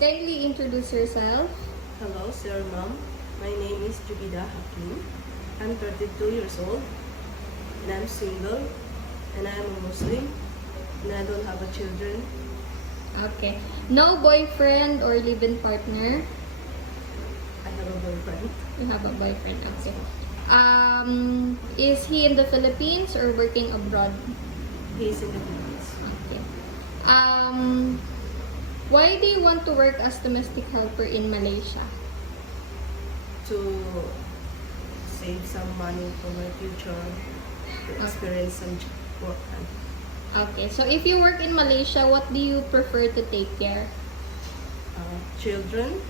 Kindly introduce yourself. Hello, sir, ma'am. My name is Jubida Hakim. I'm 32 years old, and I'm single, and I'm a Muslim, and I don't have a children. Okay. No boyfriend or live-in partner. I have a boyfriend. You have a boyfriend. Okay. Is he in the Philippines or working abroad? He's in the Philippines. Okay. Why do you want to work as domestic helper in Malaysia? To save some money for my future, to experience some work. Okay. So if you work in Malaysia, what do you prefer to take care? Children,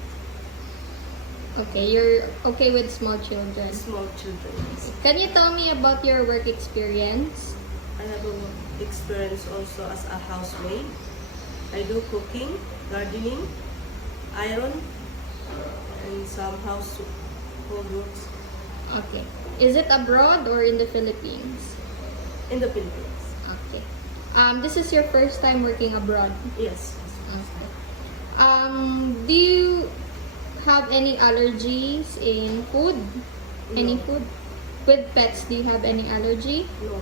Okay, you're okay with small children. small children. Can you tell me about your work experience? I have a work experience also as a housemaid. I do cooking, gardening, iron, and some household works Okay. Is it abroad or in the Philippines? in the Philippines. Okay. This is your first time working abroad. Yes. Okay. Do you have any allergies in food? Any No. food? With pets, do you have any allergy? No.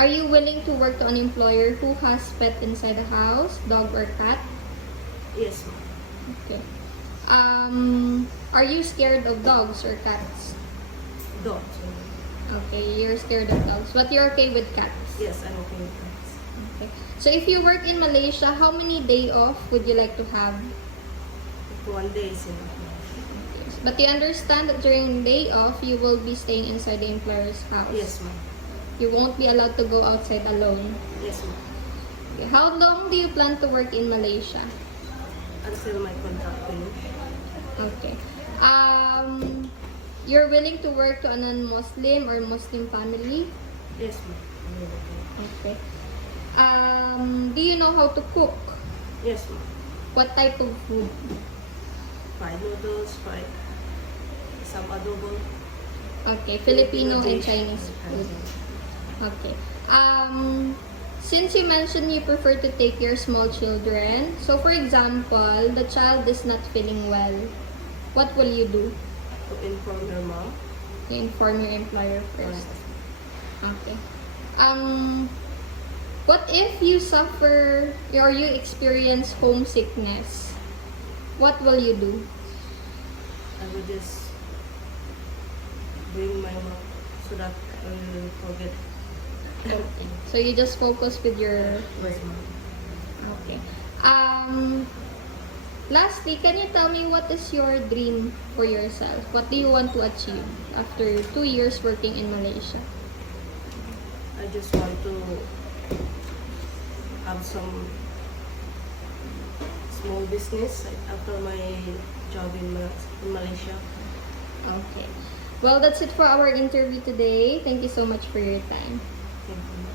Are you willing to work to an employer who has pet inside the house, dog or cat? Yes, ma'am. Okay. Are you scared of dogs or cats? Dog. Okay, you're scared of dogs, but you're okay with cats. Yes, I'm okay with that. Okay. So if you work in Malaysia, how many day off would you like to have? If 1 day is enough. But you understand that during day off, you will be staying inside the employer's house. Yes, ma'am. You won't be allowed to go outside alone. Yes, ma'am. Okay. How long do you plan to work in Malaysia? Until my contract finish. Okay. You're willing to work to a non-Muslim or Muslim family? Yes, ma'am. Okay. Do you know how to cook? Yes, ma'am. What type of food? Fried noodles, fried some adobo. Okay, Filipino and dish. Chinese food. Okay. Since you mentioned you prefer to take your small children, so for example, the child is not feeling well, what will you do? To inform her mom. You inform your employer first. Okay. What if you suffer or you experience homesickness? What will you do? I will just bring my mom so that I will forget. Okay. So you just focus with your Yes, ma'am. Okay. Lastly, can you tell me what is your dream for yourself? What do you want to achieve after 2 years working in Malaysia? I just want to have some small business after my job in Malaysia. Okay. Well, that's it for our interview today. Thank you so much for your time. Thank you.